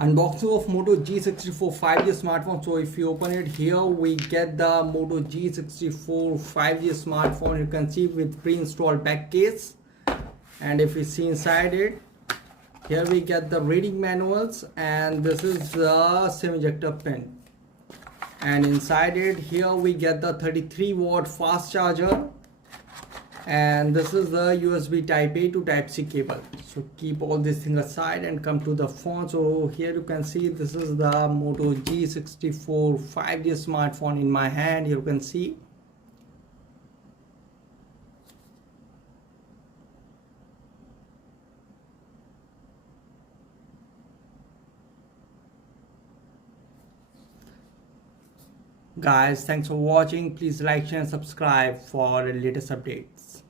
Unboxing of Moto G64 5G smartphone. So if you open it here, we get the Moto G64 5G smartphone. You can see with pre-installed back case. And if you see inside it, here we get the reading manuals, and this is the SIM ejector pin. And inside it, here we get the 33-watt fast charger, and this is the USB type A to type C cable. So keep all these things aside and come to the phone. So here you can see this is the Moto G64 5G smartphone in my hand. You can see guys. Thanks for watching. Please like, share and subscribe for latest updates.